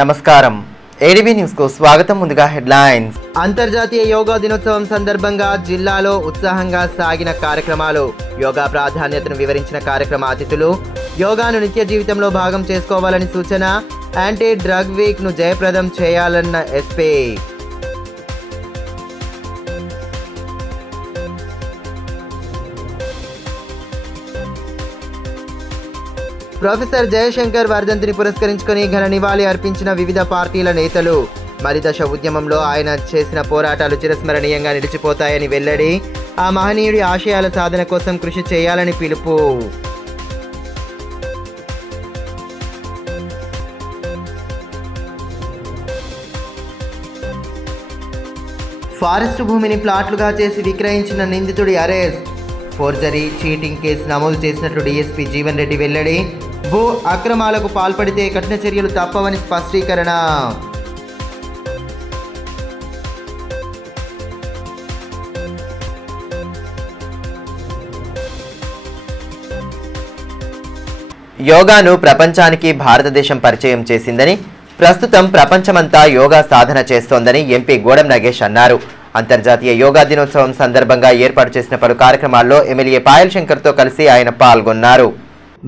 నమస్కారం ADB news కు స్వాగతం. ముందుగా హెడ్లైన్స్. అంతర్జాతీయ యోగా దినోత్సవం సందర్భంగా జిల్లాలో ఉత్సాహంగా సాగిన కార్యక్రమాలు, యోగా ప్రాధాన్యతను వివరించిన కార్యక్రమ అతిథులు, యోగాను నిత్య జీవితంలో భాగం చేసుకోవాలని సూచన, యాంటీ డ్రగ్ వీక్ ను జయప్రదం చేయాలన్న ఎస్పీ. ప్రొఫెసర్ జయశంకర్ వర్ధంతిని పురస్కరించుకొని ఘన నివాళి అర్పించిన వివిధ పార్టీల నేతలు. మలిదశ ఉద్యమంలో ఆయన చేసిన పోరాటాలు చిరస్మరణీయంగా నిలిచిపోతాయని వెల్లడి. ఆ మహనీయుడి ఆశయాల సాధన కోసం కృషి చేయాలని పిలుపు. ఫారెస్ట్ భూమిని ప్లాట్లుగా చేసి విక్రయించిన నిందితుడి అరెస్ట్. ఫోర్జరీ, చీటింగ్ కేసు నమోదు చేసినట్లు డీఎస్పీ జీవన్ రెడ్డి వెల్లడి. భూ అక్రమాలకు పాల్పడితే కఠిన చర్యలు తప్పవని స్పష్టీకరణ. యోగాను ప్రపంచానికి భారతదేశం పరిచయం చేసిందని, ప్రస్తుతం ప్రపంచమంతా యోగా సాధన చేస్తోందని ఎంపీ గోడెం నగేష్ అన్నారు. అంతర్జాతీయ యోగా దినోత్సవం సందర్భంగా ఏర్పాటు చేసిన పలు కార్యక్రమాల్లో ఎమ్మెల్యే పాయల్ శంకర్తో కలిసి ఆయన పాల్గొన్నారు.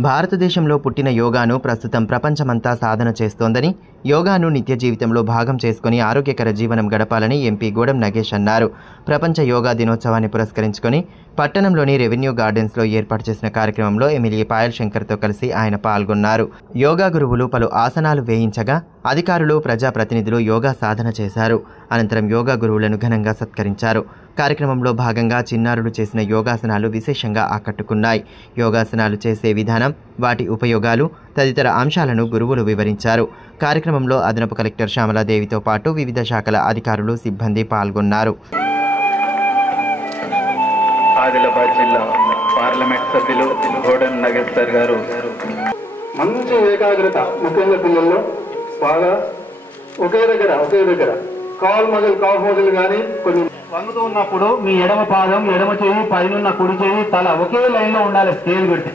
భారతదేశంలో పుట్టిన యోగాను ప్రస్తుతం ప్రపంచమంతా సాధన చేస్తోందని, యోగాను నిత్య జీవితంలో భాగం చేసుకుని ఆరోగ్యకర జీవనం గడపాలని ఎంపీ గోడెం నగేష్ అన్నారు. ప్రపంచ యోగా దినోత్సవాన్ని పురస్కరించుకొని పట్టణంలోని రెవెన్యూ గార్డెన్స్లో ఏర్పాటు చేసిన కార్యక్రమంలో ఎమ్మెల్యే పాయల్ శంకర్తో కలిసి ఆయన పాల్గొన్నారు. యోగా గురువులు పలు ఆసనాలు వేయించగా అధికారులు, ప్రజాప్రతినిధులు యోగా సాధన చేశారు. అనంతరం యోగా గురువులను ఘనంగా సత్కరించారు. కార్యక్రమంలో భాగంగా చిన్నారులు చేసిన యోగాసనాలు విశేషంగా ఆకట్టుకున్నాయి. యోగాసనాలు చేసే విధానం, వాటి ఉపయోగాలు తదితర అంశాలను గురువులు వివరించారు. కార్యక్రమంలో అదనపు కలెక్టర్ శ్యామలాదేవితో పాటు వివిధ శాఖల అధికారులు, సిబ్బంది పాల్గొన్నారు. ఆదిలాబాద్ జిల్లా పార్లమెంట్ సభ్యులు గోడెం నగేష్ సార్ గారు మంచి ఏకాగ్రత, ముఖ్యంగా పిల్లల్లో బాగా ఒకే దగ్గర కాల్ మజిల్ కానీ కొన్ని వంగుతూ ఉన్నప్పుడు మీ ఎడమ పాదం, ఎడమ చేయి, పైన కుడి చేయి, తల ఒకే లైన్ లో ఉండాలి. స్కేల్ పెట్టి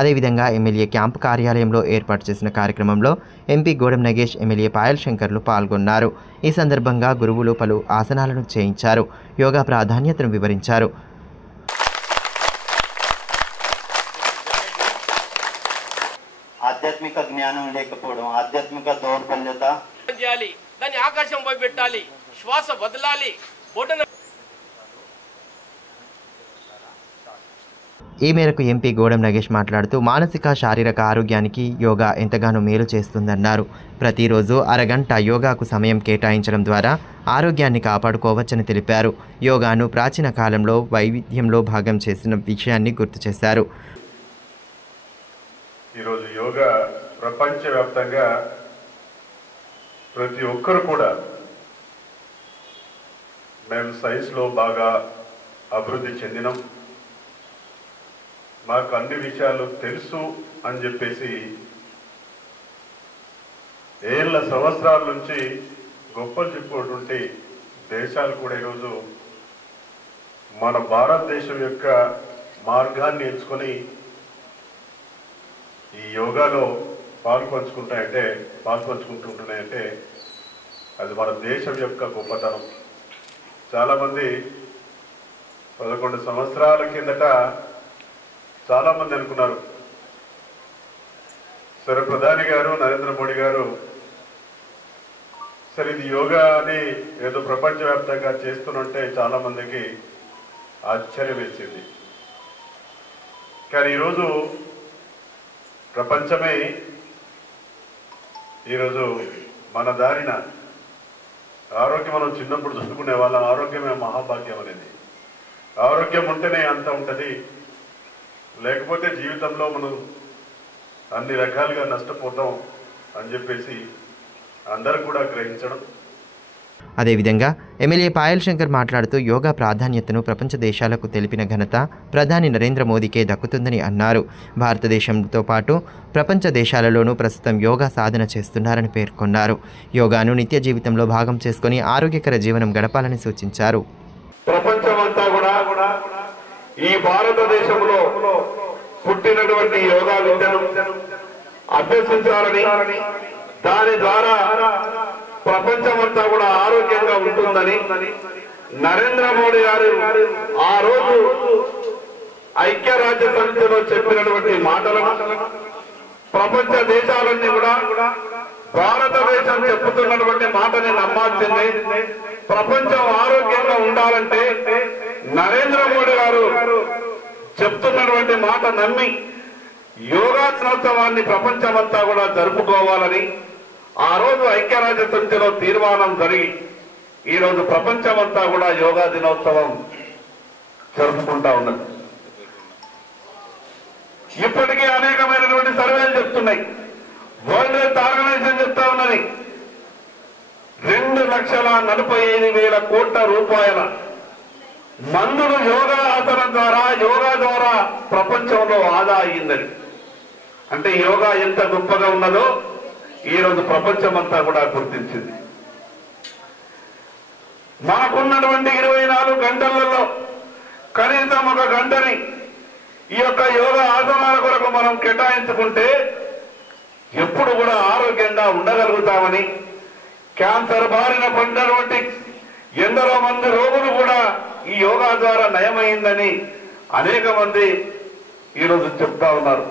అదేవిధంగా ఎమ్మెల్యే క్యాంపు కార్యాలయంలో ఏర్పాటు చేసిన కార్యక్రమంలో ఎంపీ గోడెం నగేష్, ఎమ్మెల్యే పాయల్ శంకర్లు పాల్గొన్నారు. ఈ సందర్భంగా గురువులు పలు ఆసనాలను చేయించారు. యోగా ప్రాధాన్యతను వివరించారు. ఆధ్యాత్మిక జ్ఞానం లేకపోవడం, ఆధ్యాత్మిక దౌర్బల్యత చేయాలి, దాన్ని ఆకాశం పోయి పెట్టాలి, శ్వాస వదలాలి. ఈ మేరకు ఎంపీ గోడెం నగేష్ మాట్లాడుతూ మానసిక, శారీరక ఆరోగ్యానికి యోగా ఎంతగానో మేలు చేస్తుందన్నారు. ప్రతిరోజు అరగంట యోగాకు సమయం కేటాయించడం ద్వారా ఆరోగ్యాన్ని కాపాడుకోవచ్చని తెలిపారు. యోగాను ప్రాచీన కాలంలో వైవిధ్యంలో భాగం చేసిన విషయాన్ని గుర్తు చేశారు. ఈరోజు యోగా ప్రపంచవ్యాప్తంగా ప్రతి ఒక్కరు కూడా మేము సైన్స్లో బాగా అభివృద్ధి చెందినాం, మాకు అన్ని విషయాలు తెలుసు అని చెప్పేసి ఏళ్ళ సంవత్సరాల నుంచి గొప్పలు చెప్పుకుంటుంటే దేశాలు కూడా ఈరోజు మన భారతదేశం యొక్క మార్గాన్ని ఎంచుకొని ఈ యోగాలో పాల్పంచుకుంటున్నాయంటే అది మన దేశం యొక్క గొప్పతనం. చాలామంది 11 సంవత్సరాల కిందట చాలామంది అనుకున్నారు, సరే ప్రధాని గారు నరేంద్ర మోడీ గారు సరే ఇది యోగా అని ఏదో ప్రపంచవ్యాప్తంగా చేస్తున్నంటే చాలామందికి ఆశ్చర్యం వేసింది. కానీ ఈరోజు ప్రపంచమే ఈరోజు మన దారిన ఆరోగ్యం, మనం చిన్నప్పుడు చదువుకునే వాళ్ళం ఆరోగ్యమే మహాభాగ్యం అనేది. ఆరోగ్యం ఉంటేనే అంత ఉంటుంది, లేకపోతే జీవితంలో మనం అన్ని రకాలుగా నష్టపోతాం అని చెప్పేసి అందరూ కూడా గ్రహించడం. అదేవిధంగా ఎమ్మెల్యే పాయల్ శంకర్ మాట్లాడుతూ యోగా ప్రాధాన్యతను ప్రపంచ దేశాలకు తెలిపిన ఘనత ప్రధాని నరేంద్ర మోదీకే దక్కుతుందని అన్నారు. భారతదేశంతో పాటు ప్రపంచ దేశాలలోనూ ప్రస్తుతం యోగా సాధన చేస్తున్నారని పేర్కొన్నారు. యోగాను నిత్య జీవితంలో భాగం చేసుకుని ఆరోగ్యకర జీవనం గడపాలని సూచించారు. ప్రపంచమంతా కూడా ఈ భారతదేశంలో పుట్టినటువంటి యోగా విద్యను అభ్యసించాలని, దాని ద్వారా ప్రపంచమంతా కూడా ఆరోగ్యంగా ఉంటుందని నరేంద్ర మోడీ గారు ఆ రోజు ఐక్యరాజ్య సమితిలో చెప్పినటువంటి మాటలను ప్రపంచ దేశాలన్నీ కూడా భారతదేశం చెప్పుతున్నటువంటి మాటని నమ్మాల్సిందే. ప్రపంచం ఆరోగ్యంగా ఉండాలంటే నరేంద్ర మోడీ గారు చెప్తున్నటువంటి మాట నమ్మి యోగా దినోత్సవాన్ని ప్రపంచమంతా కూడా జరుపుకోవాలని ఆ రోజు ఐక్యరాజ్య సమితిలో తీర్మానం జరిగి ఈ రోజు ప్రపంచమంతా కూడా యోగా దినోత్సవం జరుపుకుంటా ఉన్నది. ఇప్పటికీ అనేకమైనటువంటి సర్వేలు చెప్తున్నాయి. వరల్డ్ హెల్త్ ఆర్గనైజేషన్ చెప్తా ఉన్నది 2,45,000 కోట్ల రూపాయల మందులు యోగా ఆసనం ద్వారా, యోగా ద్వారా ప్రపంచంలో ఆదా అయ్యిందని. అంటే యోగా ఎంత గొప్పగా ఉన్నదో ఈ రోజు ప్రపంచమంతా కూడా గుర్తించింది. మనకున్నటువంటి 24 గంటలలో కనీసం 1 గంటని ఈ యొక్క యోగా ఆసనాల కొరకు మనం కేటాయించుకుంటే ఎప్పుడు కూడా ఆరోగ్యంగా ఉండగలుగుతామని, క్యాన్సర్ బారిన పడినటువంటి ఎందరో మంది రోగులు కూడా ఈ యోగా ద్వారా నయమైందని అనేక మంది ఈరోజు చెప్తా ఉన్నారు.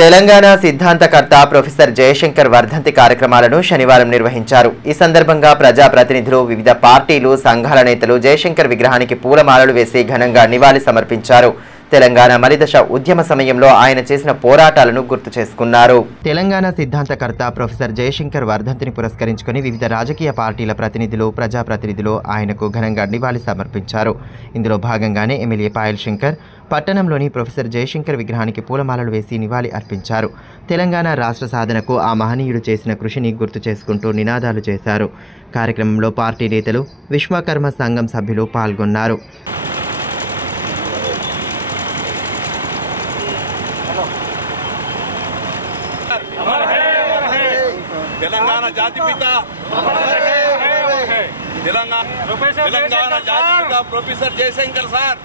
తెలంగాణ సిద్ధాంతకర్త ప్రొఫెసర్ జయశంకర్ వర్ధంతి కార్యక్రమాలను శనివారం నిర్వహించారు. ఈ సందర్భంగా ప్రజాప్రతినిధులు, వివిధ పార్టీలు, సంఘాల నేతలు జయశంకర్ విగ్రహానికి పూలమాలలు వేసి ఘనంగా నివాళి సమర్పించారు. తెలంగాణ మలిదశ ఉద్యమ సమయంలో ఆయన చేసిన పోరాటాలను గుర్తు చేసుకున్నారు. తెలంగాణ సిద్ధాంతకర్త ప్రొఫెసర్ జయశంకర్ వర్ధంతిని పురస్కరించుకుని వివిధ రాజకీయ పార్టీల ప్రతినిధులు, ప్రజాప్రతినిధులు ఆయనకు ఘనంగా నివాళి సమర్పించారు. ఇందులో భాగంగానే ఎమ్మెల్యే పాయల్ శంకర్ పట్టణంలోని ప్రొఫెసర్ జయశంకర్ విగ్రహానికి పూలమాలలు వేసి నివాళి అర్పించారు. తెలంగాణ రాష్ట్ర సాధనకు ఆ మహనీయుడు చేసిన కృషిని గుర్తు చేసుకుంటూ నినాదాలు చేశారు. కార్యక్రమంలో పార్టీ నేతలు, విశ్వకర్మ సంఘం సభ్యులు పాల్గొన్నారు. తెలంగాణ జాతిపిత తెలంగాణ జాతిపిత ప్రొఫెసర్ జయశంకర్ సార్,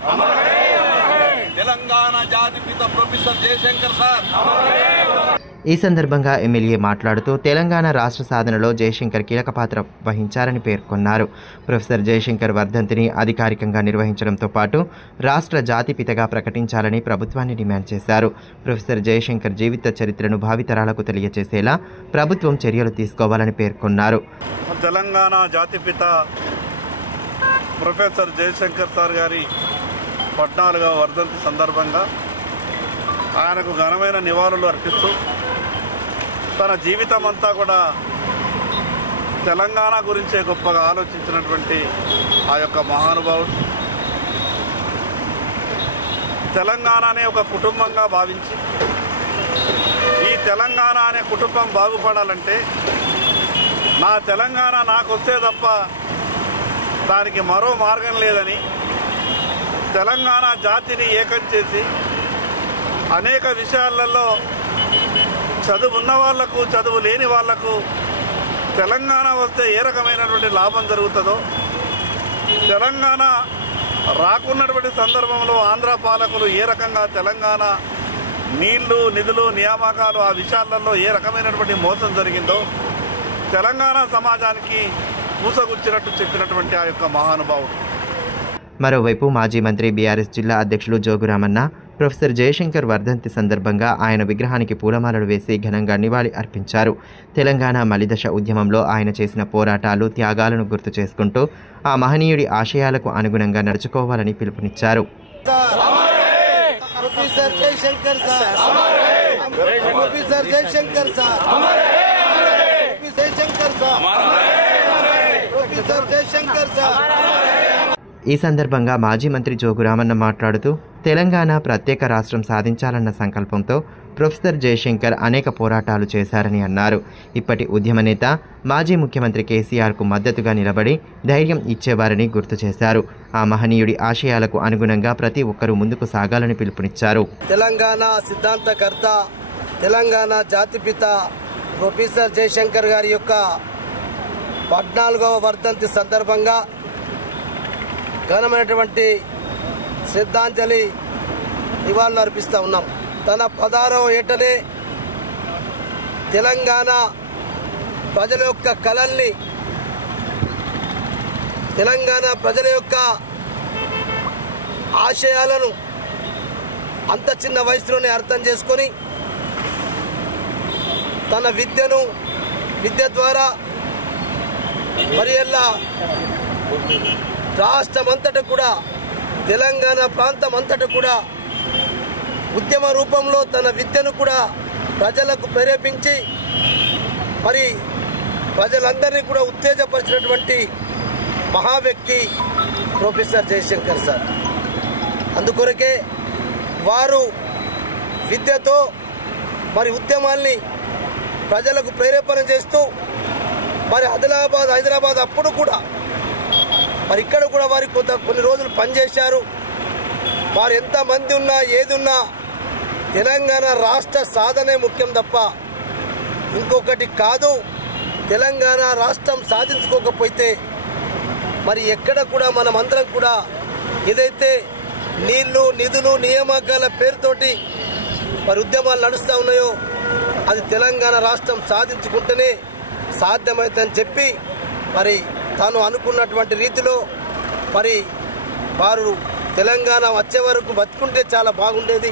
తెలంగాణ జాతిపిత ప్రొఫెసర్ జయశంకర్ సార్. ఈ సందర్భంగా ఎమ్మెల్యే మాట్లాడుతూ తెలంగాణ రాష్ట్ర సాధనలో జయశంకర్ కీలక పాత్ర వహించారని పేర్కొన్నారు. ప్రొఫెసర్ జయశంకర్ వర్ధంతిని అధికారికంగా నిర్వహించడంతో పాటు రాష్ట్ర జాతిపితగా ప్రకటించాలని ప్రభుత్వాన్ని డిమాండ్ చేశారు. ప్రొఫెసర్ జయశంకర్ జీవిత చరిత్రను భావితరాలకు తెలియజేసేలా ప్రభుత్వం చర్యలు తీసుకోవాలని పేర్కొన్నారు. తెలంగాణ జాతిపిత ప్రొఫెసర్ జయశంకర్ సార్ గారి 14వ వర్ధంతి సందర్భంగా ఆయనకు ఘనమైన నివాళులు అర్పిస్తూ తన జీవితం అంతా కూడా తెలంగాణ గురించే గొప్పగా ఆలోచించినటువంటి ఆ యొక్క మహానుభావుడు తెలంగాణనే ఒక కుటుంబంగా భావించి ఈ తెలంగాణ అనే కుటుంబం బాగుపడాలంటే నా తెలంగాణ నాకు వస్తే తప్ప దానికి మరో మార్గం లేదని తెలంగాణ జాతిని ఏకం చేసి అనేక విషయాలలో చదువు ఉన్న వాళ్లకు, చదువు లేని వాళ్లకు తెలంగాణ వస్తే ఏ రకమైనటువంటి లాభం జరుగుతుందో, తెలంగాణ రాకున్నటువంటి సందర్భంలో ఆంధ్ర పాలకులు ఏ రకంగా తెలంగాణ నీళ్లు, నిధులు, నియామకాలు ఆ విషయాలలో ఏ రకమైనటువంటి మోసం జరిగిందో తెలంగాణ సమాజానికి పూసగుచ్చినట్టు చెప్పినటువంటి ఆ యొక్క మహానుభావుడు. మరోవైపు మాజీ మంత్రి బీఆర్ఎస్ జిల్లా అధ్యక్షులు జోగురామన్న ప్రొఫెసర్ జయశంకర్ వర్ధంతి సందర్భంగా ఆయన విగ్రహానికి పూలమాలలు వేసి ఘనంగా నివాళి అర్పించారు. తెలంగాణ మలిదశ ఉద్యమంలో ఆయన చేసిన పోరాటాలు, త్యాగాలను గుర్తు చేసుకుంటూ ఆ మహనీయుడి ఆశయాలకు అనుగుణంగా నడుచుకోవాలని పిలుపునిచ్చారు. ఈ సందర్భంగా మాజీ మంత్రి జోగు రామన్న మాట్లాడుతూ తెలంగాణ ప్రత్యేక రాష్ట్రం సాధించాలన్న సంకల్పంతో ప్రొఫెసర్ జయశంకర్ అనేక పోరాటాలు చేశారని అన్నారు. ఇప్పటి ఉద్యమ నేత మాజీ ముఖ్యమంత్రి కేసీఆర్కు మద్దతుగా నిలబడి ధైర్యం ఇచ్చేవారని గుర్తు చేశారు. ఆ మహనీయుడి ఆశయాలకు అనుగుణంగా ప్రతి ఒక్కరూ ముందుకు సాగాలని పిలుపునిచ్చారు. తెలంగాణ సిద్ధాంతకర్త, తెలంగాణ జాతిపిత ప్రొఫెసర్ జయశంకర్ గారి యొక్క 14వ వర్ధంతి సందర్భంగా ఘనమైనటువంటి శ్రద్ధాంజలి నివాళులు అర్పిస్తూ ఉన్నాం. తన 16వ ఏటనే తెలంగాణ ప్రజల యొక్క కలల్ని, తెలంగాణ ప్రజల యొక్క ఆశయాలను అంత చిన్న వయసులోనే అర్థం చేసుకొని తన విద్య ద్వారా మరి ఎలా రాష్ట్రమంతటా కూడా, తెలంగాణ ప్రాంతం అంతటా కూడా ఉద్యమ రూపంలో తన విద్యను కూడా ప్రజలకు ప్రేరేపించి మరి ప్రజలందరినీ కూడా ఉత్తేజపరిచినటువంటి మహా వ్యక్తి ప్రొఫెసర్ జయశంకర్ సార్. అందుకొరకే వారు విద్యతో మరి ఉద్యమాల్ని ప్రజలకు ప్రేరేపణ చేస్తూ మరి హైదరాబాద్ అప్పుడు కూడా మరి ఇక్కడ కూడా వారి కొన్ని రోజులు పనిచేశారు. వారు ఎంతమంది ఉన్నా ఏది ఉన్నా తెలంగాణ రాష్ట్ర సాధనే ముఖ్యం తప్ప ఇంకొకటి కాదు. తెలంగాణ రాష్ట్రం సాధించుకోకపోతే మరి ఎక్కడ కూడా మనమందరం కూడా ఏదైతే నీళ్లు, నిధులు, నియామకాల పేరుతోటి మరి ఉద్యమాలు నడుస్తూ ఉన్నాయో అది తెలంగాణ రాష్ట్రం సాధించుకుంటేనే సాధ్యమవుతుందని చెప్పి మరి తాను అనుకున్నటువంటి రీతిలో మరి వారు తెలంగాణ వచ్చే వరకు బతుకుంటే చాలా బాగుండేది.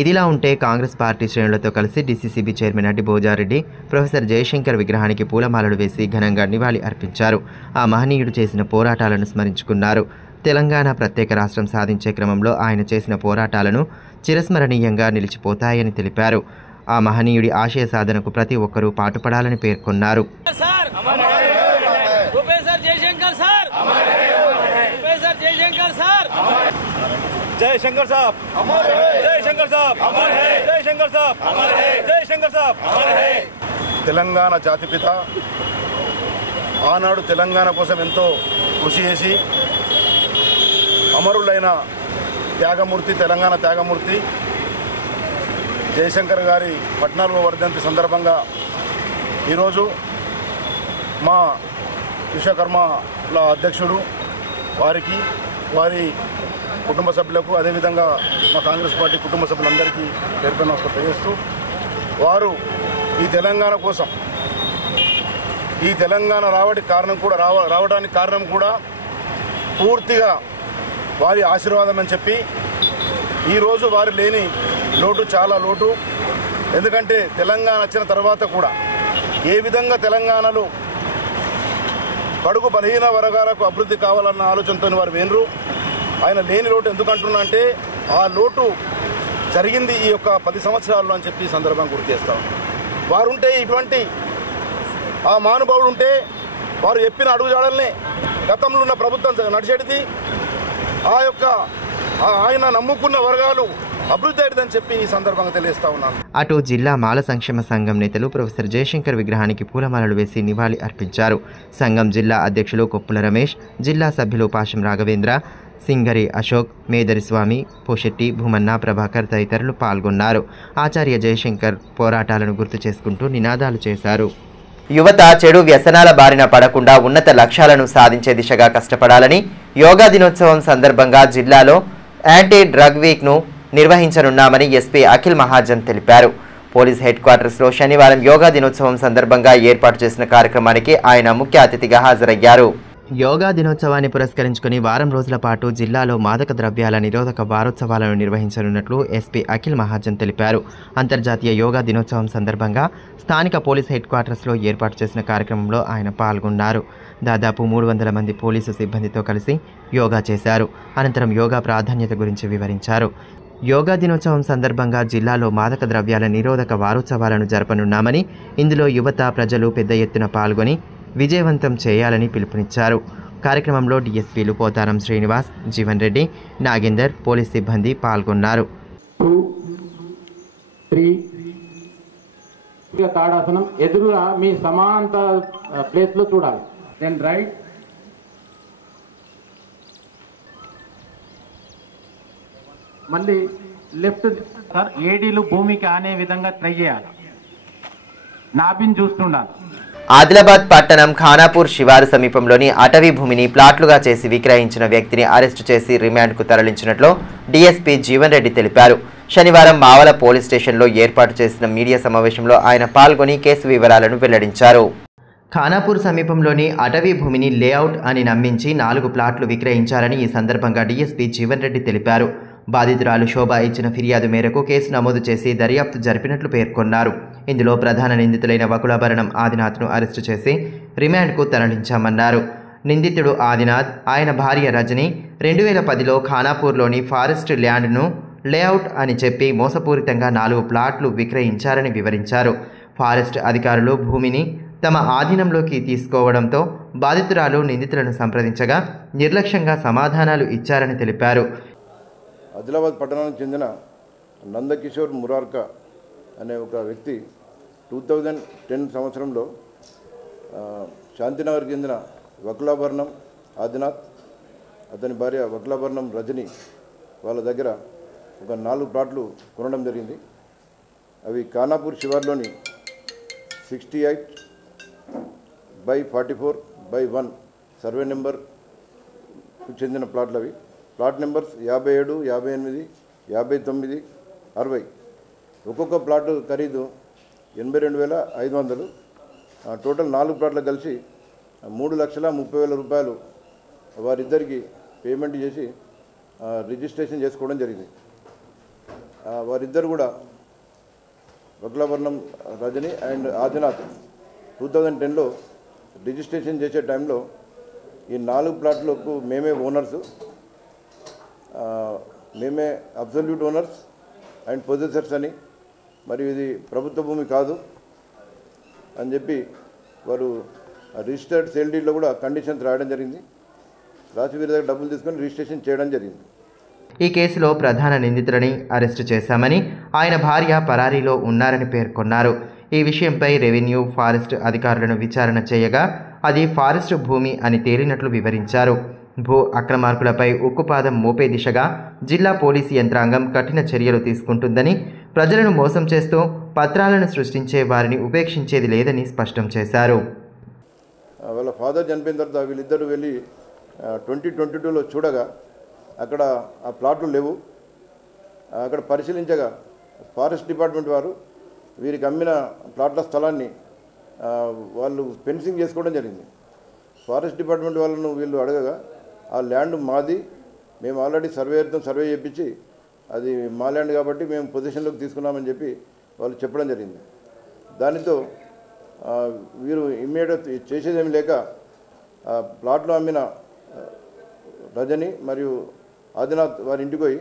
ఇదిలా ఉంటే కాంగ్రెస్ పార్టీ శ్రేణులతో కలిసి DCCB chairman Addi Bhojareddy professor Jayashankar విగ్రహానికి పూలమాలలు వేసి ఘనంగా నివాళి అర్పించారు. ఆ మహనీయుడు చేసిన పోరాటాలను స్మరించుకున్నారు. తెలంగాణ ప్రత్యేక రాష్ట్రం సాధించే క్రమంలో ఆయన చేసిన పోరాటాలను చిరస్మరణీయంగా నిలిచిపోతాయని తెలిపారు. ఆ మహనీయుడి ఆశయ సాధనకు ప్రతి ఒక్కరూ పాటుపడాలని పేర్కొన్నారు. जयशंकर साहब अमर है, जयशंकर साहब अमर है, जयशंकर साहब अमर है, जयशंकर साहब अमर है. తెలంగాణ జాతిపిత ఆనాడు తెలంగాణ కోసం ఎంతో కృషి చేసి అమరులైన త్యాగమూర్తి, తెలంగాణ త్యాగమూర్తి జయశంకర్ గారి 14వ వర్ధంతి సందర్భంగా ఈరోజు మా విశ్వకర్మల అధ్యక్షుడు వారికి, వారి కుటుంబ సభ్యులకు, అదేవిధంగా మా కాంగ్రెస్ పార్టీ కుటుంబ సభ్యులందరికీ పేరు నమస్కారం తెలియజేస్తూ, వారు ఈ తెలంగాణ కోసం, ఈ తెలంగాణ రావడానికి కారణం కూడా పూర్తిగా వారి ఆశీర్వాదం అని చెప్పి, ఈరోజు వారు లేని లోటు చాలా లోటు. ఎందుకంటే తెలంగాణ వచ్చిన తర్వాత కూడా ఏ విధంగా తెలంగాణలో బడుగు బలహీన వర్గాలకు అభివృద్ధి కావాలన్న ఆలోచనతో వారు వేనరు. ఆయన లేని లోటు ఎందుకంటున్నా అంటే ఆ లోటు జరిగింది ఈ యొక్క 10 సంవత్సరాల్లో అని చెప్పి ఈ సందర్భంగా గుర్తు చేస్తాం. వారుంటే, ఇటువంటి ఆ మహానుభావుడు ఉంటే వారు చెప్పిన అడుగుజాడల్నే గతంలో ఉన్న ప్రభుత్వం నడిచేటిది. ఆ యొక్క ఆయన నమ్ముకున్న వర్గాలు అభివృద్ధి అయ్యిందని చెప్పి ఈ సందర్భంగా తెలియజేస్తా ఉన్నాను. అటు జిల్లా మాల సంక్షేమ సంఘం నేతలు ప్రొఫెసర్ జయశంకర్ విగ్రహానికి పూలమాలలు వేసి నివాళి అర్పించారు. సంఘం జిల్లా అధ్యక్షులు కొప్పుల రమేష్, జిల్లా సభ్యులు పాషం రాఘవేంద్ర, సింగరి అశోక్, మేదరి స్వామి, పోషెట్టి, భూమన్న, ప్రభాకర్ తదితరులు పాల్గొన్నారు. ఆచార్య జయశంకర్ పోరాటాలను గుర్తు చేసుకుంటూ నినాదాలు చేశారు. యువత చెడు వ్యసనాల బారిన పడకుండా ఉన్నత లక్ష్యాలను సాధించే దిశగా కష్టపడాలని యోగా దినోత్సవం సందర్భంగా జిల్లాలో యాంటీ డ్రగ్ వీక్ను నిర్వహించనున్నామని ఎస్పీ అఖిల్ మహాజన్ తెలిపారు. పోలీస్ హెడ్ క్వార్టర్స్లో శనివారం యోగా దినోత్సవం సందర్భంగా ఏర్పాటు చేసిన కార్యక్రమానికి ఆయన ముఖ్య అతిథిగా హాజరయ్యారు. యోగా దినోత్సవాన్ని పురస్కరించుకుని వారం రోజుల పాటు జిల్లాలో మాదక ద్రవ్యాల నిరోధక వారోత్సవాలను నిర్వహించనున్నట్లు ఎస్పీ అఖిల్ మహాజన్ తెలిపారు. అంతర్జాతీయ యోగా దినోత్సవం సందర్భంగా స్థానిక పోలీస్ హెడ్ క్వార్టర్స్లో ఏర్పాటు చేసిన కార్యక్రమంలో ఆయన పాల్గొన్నారు. దాదాపు 300 మంది పోలీసు సిబ్బందితో కలిసి యోగా చేశారు. అనంతరం యోగా ప్రాధాన్యత గురించి వివరించారు. యోగా దినోత్సవం సందర్భంగా జిల్లాలో మాదక ద్రవ్యాల నిరోధక వారోత్సవాలను జరపనున్నామని, ఇందులో యువత, ప్రజలు పెద్ద ఎత్తున పాల్గొని విజయవంతం చేయాలని పిలుపునిచ్చారు. కార్యక్రమంలో డీఎస్పీలు పోతారం శ్రీనివాస్, జీవన్ రెడ్డి, నాగేందర్, పోలీస్ సిబ్బంది పాల్గొన్నారు. 2, 3 తాడాసనం ఎదురుగా మీ సమాంత ప్లేస్లో చూడాలి. దెన్ రైట్, మళ్ళీ లెఫ్ట్. సార్ ఏడీలు భూమికి ఆనే విధంగా ట్రై చేయాలి. నాభిని చూస్తుండాలి. ఆదిలాబాద్ పట్టణం ఖానాపూర్ శివారు సమీపంలోని అటవీ భూమిని ప్లాట్లుగా చేసి విక్రయించిన వ్యక్తిని అరెస్టు చేసి రిమాండ్కు తరలించినట్లు డీఎస్పీ జీవన్ రెడ్డి తెలిపారు. శనివారం మావల పోలీస్ స్టేషన్లో ఏర్పాటు చేసిన మీడియా సమావేశంలో ఆయన పాల్గొని కేసు వివరాలను వెల్లడించారు. ఖానాపూర్ సమీపంలోని అటవీ భూమిని లేఅవుట్ అని నమ్మించి 4 ప్లాట్లు విక్రయించారని ఈ సందర్భంగా డీఎస్పీ జీవన్ రెడ్డి తెలిపారు. బాధితురాలు శోభ ఇచ్చిన ఫిర్యాదు మేరకు కేసు నమోదు చేసి దర్యాప్తు జరిపినట్లు పేర్కొన్నారు. ఇందులో ప్రధాన నిందితులైన వకులాభరణం ఆదినాథ్ను అరెస్టు చేసి రిమాండ్కు తరలించామన్నారు. నిందితుడు ఆదినాథ్, ఆయన భార్య రజని 2010లో ఖానాపూర్లోని ఫారెస్ట్ ల్యాండ్ను లేఅవుట్ అని చెప్పి మోసపూరితంగా 4 ప్లాట్లు విక్రయించారని వివరించారు. ఫారెస్ట్ అధికారులు భూమిని తమ ఆధీనంలోకి తీసుకోవడంతో బాధితురాలు నిందితులను సంప్రదించగా నిర్లక్ష్యంగా సమాధానాలు ఇచ్చారని తెలిపారు. ఆదిలాబాద్ పట్టణానికి చెందిన నందకిషోర్ మురార్కా అనే ఒక వ్యక్తి 2010 సంవత్సరంలో శాంతినగర్కి చెందిన వకులాభరణం ఆదినాథ్, అతని భార్య వకులాభరణం రజని వాళ్ళ దగ్గర ఒక 4 ప్లాట్లు కొనడం జరిగింది. అవి ఖానాపూర్ శివార్లోని 68/44/1 సర్వే నెంబర్కు చెందిన ప్లాట్లు. అవి ప్లాట్ నెంబర్స్ 57, 58, 59, 60. ఒక్కొక్క ప్లాట్ ఖరీదు 82,500. టోటల్ 4 ప్లాట్లు కలిసి 3,30,000 రూపాయలు వారిద్దరికి పేమెంట్ చేసి రిజిస్ట్రేషన్ చేసుకోవడం జరిగింది. వారిద్దరు కూడా వకులాభరణం రజని అండ్ ఆదినాథ్ 2010లో రిజిస్ట్రేషన్ చేసే టైంలో ఈ 4 ప్లాట్లకు మేమే ఓనర్సు, మేమే అబ్సల్యూట్ ఓనర్స్ అండ్ పొజెసర్స్ అని, మరియు ఇది ప్రభుత్వ భూమి కాదు అని చెప్పి వారు రిజిస్టర్డ్ సేల్ డీడ్లో కూడా కండిషన్స్ రాయడం జరిగింది. రాసి వీరి దగ్గర డబ్బులు తీసుకొని రిజిస్ట్రేషన్ చేయడం జరిగింది. ఈ కేసులో ప్రధాన నిందితులని అరెస్టు చేశామని, ఆయన భార్య పరారీలో ఉన్నారని పేర్కొన్నారు. ఈ విషయంపై రెవెన్యూ, ఫారెస్ట్ అధికారులను విచారణ చేయగా అది ఫారెస్ట్ భూమి అని తేలినట్లు వివరించారు. భూ అక్రమార్కులపై ఉక్కుపాదం మోపే దిశగా జిల్లా పోలీసు యంత్రాంగం కఠిన చర్యలు తీసుకుంటుందని, ప్రజలను మోసం చేస్తూ పత్రాలను సృష్టించే వారిని ఉపేక్షించేది లేదని స్పష్టం చేశారు. వాళ్ళ ఫాదర్ చనిపోయిన తర్వాత వీళ్ళిద్దరూ వెళ్ళి 2022లో చూడగా అక్కడ ఆ ప్లాట్లు లేవు. అక్కడ పరిశీలించగా ఫారెస్ట్ డిపార్ట్మెంట్ వారు వీరికి అమ్మిన ప్లాట్ల స్థలాన్ని వాళ్ళు ఫెన్సింగ్ చేసుకోవడం జరిగింది. ఫారెస్ట్ డిపార్ట్మెంట్ వాళ్ళను వీళ్ళు అడగగా ఆ ల్యాండ్ మాది, మేము ఆల్రెడీ సర్వే చేయించి అది మా ల్యాండ్ కాబట్టి మేము పొజిషన్లోకి తీసుకున్నామని చెప్పి వాళ్ళు చెప్పడం జరిగింది. దానితో వీరు ఇమ్మీడియట్ చేసేదేమీ లేక ప్లాట్లో అమ్మిన రజని మరియు ఆదినాథ్ వారి ఇంటికి పోయి,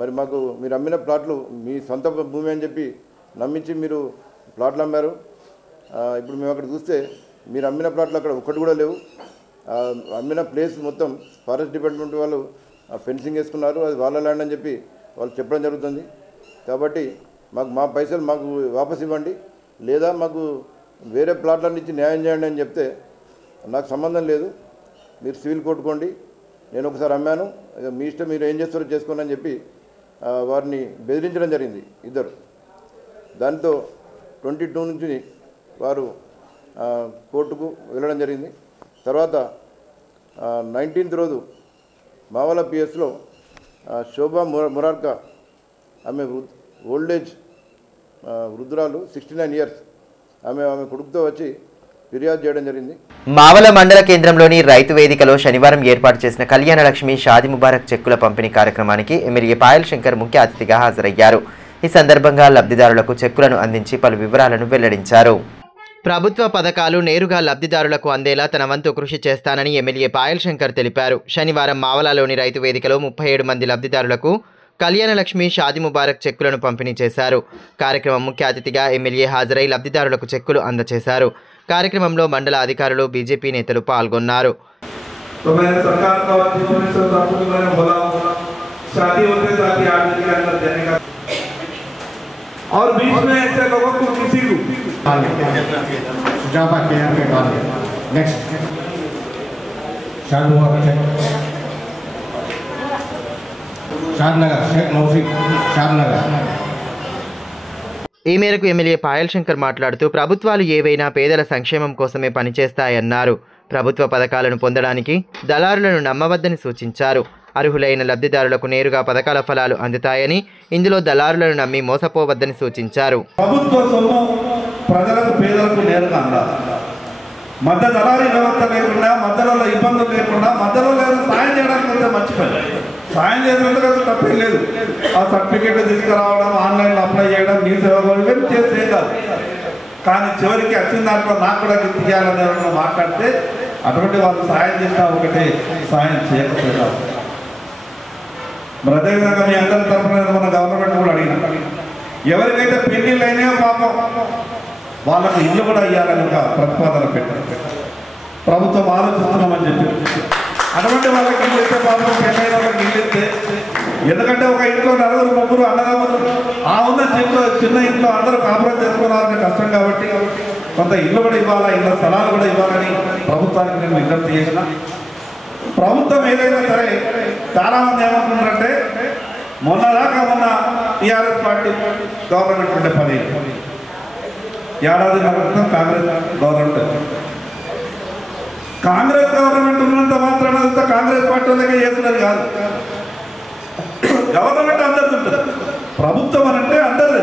మరి మాకు మీరు అమ్మిన ప్లాట్లు మీ సొంత భూమి అని చెప్పి నమ్మించి మీరు ప్లాట్లు అమ్మారు. ఇప్పుడు మేము అక్కడ చూస్తే మీరు అమ్మిన ప్లాట్లు అక్కడ ఒక్కటి కూడా లేవు. అమ్మిన ప్లేస్ మొత్తం ఫారెస్ట్ డిపార్ట్మెంట్ వాళ్ళు ఫెన్సింగ్ వేసుకున్నారు, అది వాళ్ళ ల్యాండ్ అని చెప్పి వాళ్ళు చెప్పడం జరుగుతుంది. కాబట్టి మా పైసలు మాకు వాపస్ ఇవ్వండి, లేదా మాకు వేరే ప్లాట్లన్నీ ఇచ్చి న్యాయం చేయండి అని చెప్తే, నాకు సంబంధం లేదు, మీరు సివిల్ కోర్టుకోండి, నేను ఒకసారి అమ్మాను, మీ ఇష్టం, మీరు ఏం చేస్తారో చేసుకోండి అని చెప్పి వారిని బెదిరించడం జరిగింది ఇద్దరు. దాంతో 22 నుంచి వారు కోర్టుకు వెళ్ళడం జరిగింది. తర్వాత 19th రోజు మావల పిఎస్లో శోభా మురార్కా, ఆమె ఓల్డేజ్ వృద్ధురాలు 69 ఇయర్స్, ఆమె కొడుకుతో వచ్చి ఫిర్యాదు చేయడం జరిగింది. మావల మండల కేంద్రంలోని రైతు వేదికలో శనివారం ఏర్పాటు చేసిన కళ్యాణ లక్ష్మి షాదీ ముబారక్ చెక్కుల పంపిణీ కార్యక్రమానికి ఎమ్మెల్యే పాయల్ శంకర్ ముఖ్య అతిథిగా హాజరయ్యారు. ఈ సందర్భంగా లబ్ధిదారులకు చెక్కులను అందించి పలు వివరాలను వెల్లడించారు. ప్రభుత్వ పథకాలు నేరుగా లబ్ధిదారులకు అందేలా తన వంతు కృషి చేస్తానని ఎమ్మెల్యే పాయల్ శంకర్ తెలిపారు. శనివారం మావలలోని రైతు వేదికలో 37 మంది లబ్ధిదారులకు కళ్యాణ లక్ష్మి షాదీ ముబారక్ చెక్కులను పంపిణీ చేశారు. కార్యక్రమం ముఖ్య అతిథిగా ఎమ్మెల్యే హాజరై లబ్ధిదారులకు చెక్కులు అందజేశారు. కార్యక్రమంలో మండల అధికారులు, బీజేపీ నేతలు పాల్గొన్నారు. तो मैंने सरकार का और चीफ मिनिस्टर साहब को मैंने बोला शादी होते साथ ही आदमी के अंदर जाने का और बीच में ऐसे लोगों को किसी को ఈ మేరకు ఎమ్మెల్యే పాయల్ శంకర్ మాట్లాడుతూ ప్రభుత్వాలు ఏవైనా పేదల సంక్షేమం కోసమే పనిచేస్తాయన్నారు. ప్రభుత్వ పథకాలను పొందడానికి దళారులను నమ్మవద్దని సూచించారు. అర్హులైన లబ్ధిదారులకు నేరుగా పథకాల ఫలాలు అందుతాయని, ఇందులో దళారులను నమ్మి మోసపోవద్దని సూచించారు. ప్రభుత్వ సొమ్ము ప్రజలకు పేదలకు నేరుగా అందాలి. మధ్య దళారీ వ్యవస్థ లేకుండా, మధ్యలో ఇబ్బందులు లేకుండా, మధ్యలో సాయం చేయడానికి వస్తే మంచి పని. సాయం చేసినందుకు తప్పేం లేదు. ఆ సర్టిఫికేట్ తీసుకురావడం, ఆన్లైన్లో అప్లై చేయడం, మీ సేవ చేస్తే కాదు. కానీ చివరికి వచ్చిన దాంట్లో నాకు కూడా తీయాలని ఎవరైనా మాట్లాడితే అటువంటి వాళ్ళు సాయం చేసినా ఒకటే, సాయం చేయకపోయినా. అదేవిధంగా మీ అందరి తరఫున మన గవర్నమెంట్ కూడా అడిగినాం, ఎవరికైతే పెళ్లిళ్ళు అయినాయో పాపం వాళ్ళకు ఇల్లు కూడా ఇవ్వాలని ఒక ప్రతిపాదన పెట్టారు. ప్రభుత్వం ఆలోచిస్తున్నామని చెప్పి అటువంటి వాళ్ళకి ఇల్లు ఇస్తే పాపం పెళ్ళైన వాళ్ళకి ఇల్లు ఇస్తే, ఎందుకంటే ఒక ఇంట్లో నలుగురు ముగ్గురు అన్నదమ్ములు ఆ ఉన్న చిన్న ఇంట్లో అందరూ కాపురం చేసుకోవాలని కష్టం కాబట్టి కొంత ఇల్లు కూడా ఇవ్వాలా, ఇళ్ళ స్థలాలు కూడా ఇవ్వాలని ప్రభుత్వానికి నేను విజ్ఞప్తి చేసిన. ప్రభుత్వం ఏదైనా సరే చాలామంది ఏమనుకుంటారంటే మొన్నదాకా మొన్న టీఆర్ఎస్ పార్టీ గవర్నమెంట్ ఉండే 10 ఏడాది క్రితం కాంగ్రెస్ గవర్నమెంట్ ఉన్నంత మాత్రాన కాంగ్రెస్ పార్టీ వాళ్ళకే చేస్తున్నది కాదు. గవర్నమెంట్ అందరిది ఉంటుంది. ప్రభుత్వం అని అంటే అందరిది,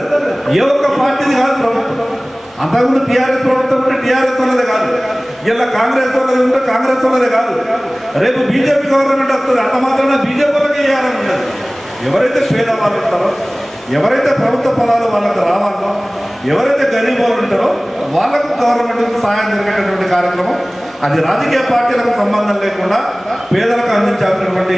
ఏ ఒక్క పార్టీది కాదు ప్రభుత్వం. అంతకుముందు టీఆర్ఎస్ ప్రభుత్వం ఉంటే టీఆర్ఎస్ వాళ్ళదే కాదు, ఇలా కాంగ్రెస్ వాళ్ళది ఉంటే కాంగ్రెస్ వాళ్ళదే కాదు. రేపు బీజేపీ గవర్నమెంట్ వస్తుంది, అంత మాత్రాన బీజేపీ వాళ్ళకి చేయాలని ఉండదు. ఎవరైతే పేదవాళ్ళు ఉంటారో, ఎవరైతే ప్రభుత్వ ఫలాలు వాళ్ళకు రావాలో, ఎవరైతే గరీబ్ వాళ్ళు ఉంటారో వాళ్ళకు గవర్నమెంట్ సాయం జరిగేటటువంటి కార్యక్రమం అది రాజకీయ పార్టీలకు సంబంధం లేకుండా పేదలకు అందించాల్సినటువంటి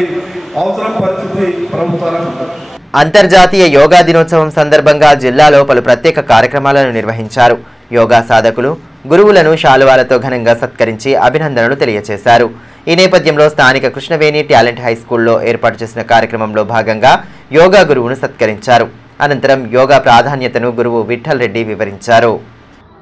అవసరం, పరిస్థితి ప్రభుత్వాలకు ఉంటుంది. అంతర్జాతీయ యోగా దినోత్సవం సందర్భంగా జిల్లాలో పలు ప్రత్యేక కార్యక్రమాలను నిర్వహించారు. యోగా సాధకులు, గురువులను శాలువాలతో ఘనంగా సత్కరించి అభినందనలు తెలియజేశారు. ఈ నేపథ్యంలో స్థానిక కృష్ణవేణి టాలెంట్ హై స్కూల్లో ఏర్పాటు చేసిన కార్యక్రమంలో భాగంగా యోగా గురువును సత్కరించారు. అనంతరం యోగా ప్రాధాన్యతను గురువు విఠల్ రెడ్డి వివరించారు.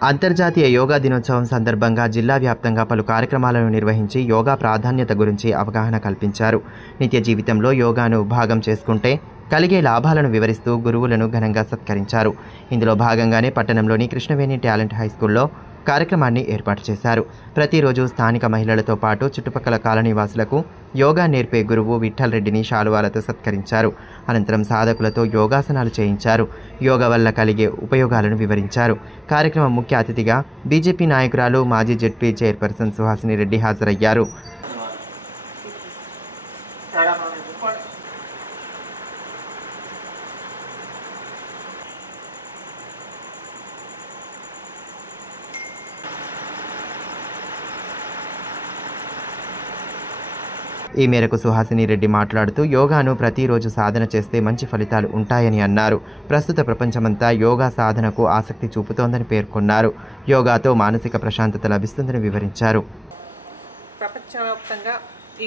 అంతర్జాతీయ యోగా దినోత్సవం సందర్భంగా జిల్లా వ్యాప్తంగా పలు కార్యక్రమాలను నిర్వహించి యోగా ప్రాధాన్యత గురించి అవగాహన కల్పించారు. నిత్య జీవితంలో యోగాను భాగం చేసుకుంటే కలిగే లాభాలను వివరిస్తూ గురువులను ఘనంగా సత్కరించారు. ఇందులో భాగంగానే పట్టణంలోని కృష్ణవేణి టాలెంట్ హై స్కూల్లో కార్యక్రమాన్ని ఏర్పాటు చేశారు. ప్రతిరోజు స్థానిక మహిళలతో పాటు చుట్టుపక్కల కాలనీవాసులకు యోగా నేర్పే గురువు విఠల్ రెడ్డిని శాలువాలతో సత్కరించారు. అనంతరం సాధకులతో యోగాసనాలు చేయించారు. యోగా వల్ల కలిగే ఉపయోగాలను వివరించారు. కార్యక్రమం ముఖ్య అతిథిగా బీజేపీ నాయకురాలు, మాజీ జెడ్పీ చైర్పర్సన్ సుహాసిని రెడ్డి హాజరయ్యారు. ఈ మేరకు సుహాసిని రెడ్డి మాట్లాడుతూ యోగాను ప్రతిరోజు సాధన చేస్తే మంచి ఫలితాలు ఉంటాయని అన్నారు. ప్రస్తుత ప్రపంచమంతా యోగా సాధనకు ఆసక్తి చూపుతోందని పేర్కొన్నారు. యోగాతో మానసిక ప్రశాంతత లభిస్తుందని వివరించారు. ప్రపంచవ్యాప్తంగా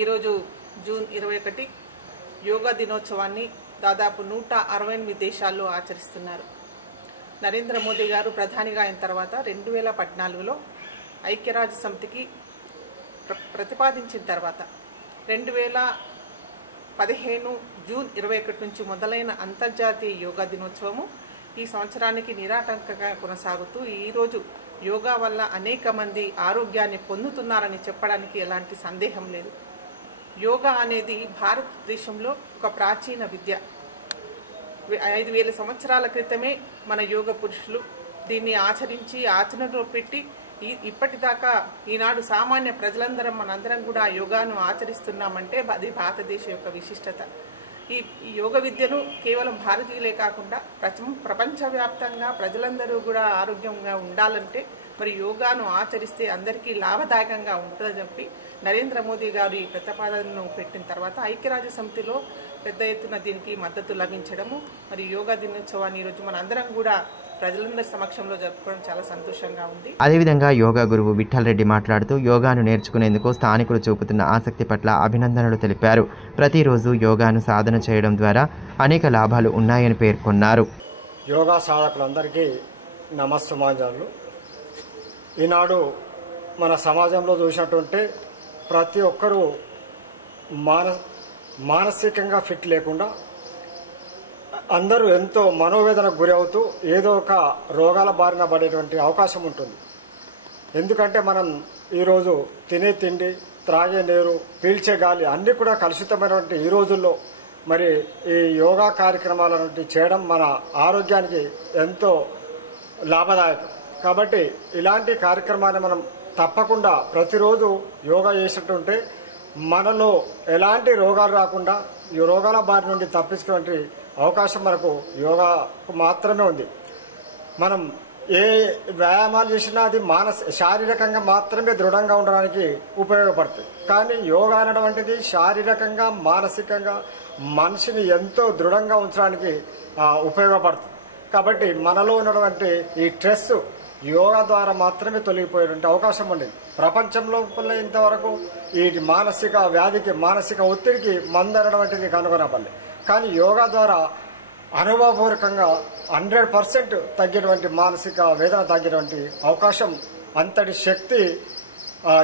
ఈరోజు జూన్ 21 యోగా దినోత్సవాన్ని దాదాపు 168 దేశాల్లో ఆచరిస్తున్నారు. నరేంద్ర మోదీ గారు ప్రధానిగా అయిన తర్వాత 2014లో ఐక్యరాజ్య సమితికి ప్రతిపాదించిన తర్వాత 2015 జూన్ 21 నుంచి మొదలైన అంతర్జాతీయ యోగా దినోత్సవము ఈ సంవత్సరానికి నిరాటంకంగా కొనసాగుతూ ఈరోజు యోగా వల్ల అనేక మంది ఆరోగ్యాన్ని పొందుతున్నారని చెప్పడానికి ఎలాంటి సందేహం లేదు. యోగా అనేది భారతదేశంలో ఒక ప్రాచీన విద్య. 5000 సంవత్సరాల క్రితమే మన యోగ పురుషులు దీన్ని ఆచరించి ఆచరణలో పెట్టి ఇప్పటిదాకా ఈనాడు సామాన్య ప్రజలందరం మనందరం కూడా యోగాను ఆచరిస్తున్నామంటే అది భారతదేశం యొక్క విశిష్టత. ఈ యోగ విద్యను కేవలం భారతీయులే కాకుండా ప్రపంచవ్యాప్తంగా ప్రజలందరూ కూడా ఆరోగ్యంగా ఉండాలంటే మరి యోగాను ఆచరిస్తే అందరికీ లాభదాయకంగా ఉంటుందని చెప్పి నరేంద్ర మోదీ గారు ఈ ప్రతిపాదనను పెట్టిన తర్వాత ఐక్యరాజ్య సమితిలో పెద్ద ఎత్తున దీనికి మద్దతు లభించడము మరి యోగా దినోత్సవాన్ని ఈరోజు మన అందరం కూడా ప్రజలందరి సమక్షంలో జరుపుకోవడం చాలా సంతోషంగా ఉంది. అదేవిధంగా యోగా గురువు విఠల్ రెడ్డి మాట్లాడుతూ యోగాను నేర్చుకునేందుకు స్థానికులు చూపుతున్న ఆసక్తి పట్ల అభినందనలు తెలిపారు. ప్రతిరోజు యోగాను సాధన చేయడం ద్వారా అనేక లాభాలు ఉన్నాయని పేర్కొన్నారు. యోగా సాధకులందరికీ నమస్సుమాంజలు. ఈనాడు మన సమాజంలో చూసినట్టుంటే ప్రతి ఒక్కరూ మానసికంగా ఫిట్ లేకుండా అందరూ ఎంతో మనోవేదనకు గురి అవుతూ ఏదో ఒక రోగాల బారిన పడేటువంటి అవకాశం ఉంటుంది. ఎందుకంటే మనం ఈరోజు తినే తిండి, త్రాగే నీరు, పీల్చే గాలి అన్నీ కూడా కలుషితమైనటువంటి ఈ రోజుల్లో మరి ఈ యోగా కార్యక్రమాలను చేయడం మన ఆరోగ్యానికి ఎంతో లాభదాయకం. కాబట్టి ఇలాంటి కార్యక్రమాన్ని మనం తప్పకుండా ప్రతిరోజు యోగా చేసినట్టుంటే మనలో ఎలాంటి రోగాలు రాకుండా ఈ రోగాల బారి నుండి తప్పించుకునే అవకాశం మనకు యోగాకు మాత్రమే ఉంది. మనం ఏ వ్యాయామాలు చేసినా అది శారీరకంగా మాత్రమే దృఢంగా ఉండడానికి ఉపయోగపడుతుంది. కానీ యోగా అనేటువంటిది శారీరకంగా మానసికంగా మనిషిని ఎంతో దృఢంగా ఉంచడానికి ఉపయోగపడుతుంది. కాబట్టి మనలో ఉన్నటువంటి ఈ స్ట్రెస్ యోగా ద్వారా మాత్రమే తొలగిపోయేటువంటి అవకాశం ఉండేది. ప్రపంచంలో ఇంతవరకు ఈ మానసిక వ్యాధికి, మానసిక ఒత్తిడికి మందు అనేటువంటిది కనుగొనబడలేదు. కానీ యోగా ద్వారా అనుభవపూర్వకంగా 100% తగ్గేటువంటి మానసిక వేదన తగ్గేటువంటి అవకాశం, అంతటి శక్తి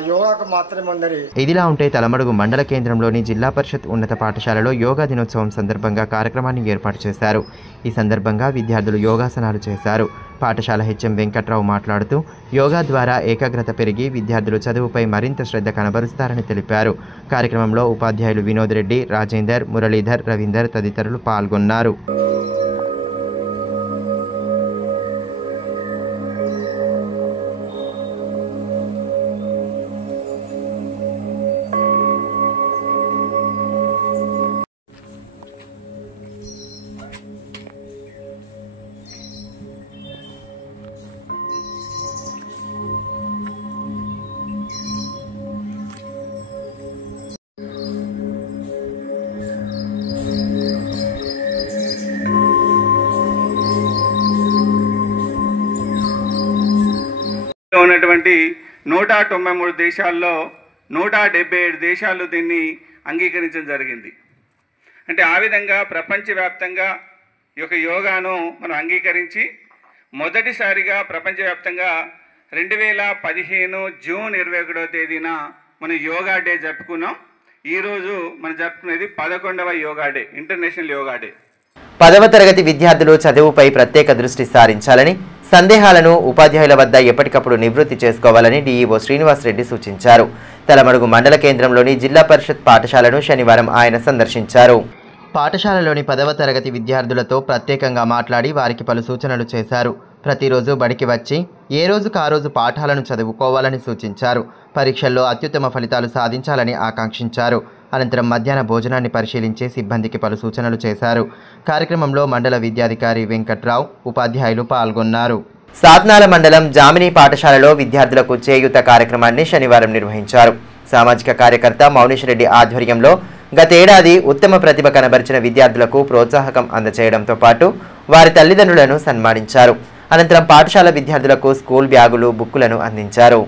యోగాకు మాత్రమే ఉందని. ఇదిలా ఉంటే తలమడుగు మండల కేంద్రంలోని జిల్లా పరిషత్ ఉన్నత పాఠశాలలో యోగా దినోత్సవం సందర్భంగా కార్యక్రమాన్ని ఏర్పాటు చేశారు. ఈ సందర్భంగా విద్యార్థులు యోగాసనాలు చేశారు. పాఠశాల హెచ్ఎం వెంకట్రావు మాట్లాడుతూ యోగా ద్వారా ఏకాగ్రత పెరిగి విద్యార్థులు చదువుపై మరింత శ్రద్ధ కనబరుస్తారని తెలిపారు. కార్యక్రమంలో ఉపాధ్యాయులు వినోద్ రెడ్డి, రాజేందర్, మురళీధర్, రవీందర్ తదితరులు పాల్గొన్నారు. ఉన్నటువంటి 193 దేశాల్లో 177 దేశాలు దీన్ని అంగీకరించడం జరిగింది. అంటే ఆ విధంగా ప్రపంచవ్యాప్తంగా ఈ యొక్క యోగాను మనం అంగీకరించి మొదటిసారిగా ప్రపంచవ్యాప్తంగా 2015 జూన్ 21వ తేదీన మనం యోగా డే జరుపుకున్నాం. ఈరోజు మనం జరుపుకునేది 11వ yoga day, international yoga day. 10వ తరగతి విద్యార్థులు చదువుపై ప్రత్యేక దృష్టి సారించాలని, సందేహాలను ఉపాధ్యాయుల వద్ద ఎప్పటికప్పుడు నివృత్తి చేసుకోవాలని డీఈఓ శ్రీనివాస్ రెడ్డి సూచించారు. తలమడుగు మండల కేంద్రంలోని జిల్లా పరిషత్ పాఠశాలను శనివారం ఆయన సందర్శించారు. పాఠశాలలోని 10వ తరగతి విద్యార్థులతో ప్రత్యేకంగా మాట్లాడి వారికి పలు సూచనలు చేశారు. ప్రతిరోజు బడికి వచ్చి ఏ రోజుకు ఆ రోజు పాఠాలను చదువుకోవాలని సూచించారు. పరీక్షల్లో అత్యుత్తమ ఫలితాలు సాధించాలని ఆకాంక్షించారు. అనంతరం మధ్యాహ్న భోజనాన్ని పరిశీలించి సిబ్బందికి పలు సూచనలు చేశారు. కార్యక్రమంలో మండల విద్యాధికారి వెంకట్రావు, ఉపాధ్యాయులు పాల్గొన్నారు. సాత్నాల మండలం జామిని పాఠశాలలో విద్యార్థులకు చేయూత కార్యక్రమాన్ని శనివారం నిర్వహించారు. సామాజిక కార్యకర్త మౌనిష్ రెడ్డి ఆధ్వర్యంలో గతేడాది ఉత్తమ ప్రతిభ కనబరిచిన విద్యార్థులకు ప్రోత్సాహకం అందజేయడంతో పాటు వారి తల్లిదండ్రులను సన్మానించారు. అనంతరం పాఠశాల విద్యార్థులకు స్కూల్ బ్యాగులు, బుక్కులను అందించారు.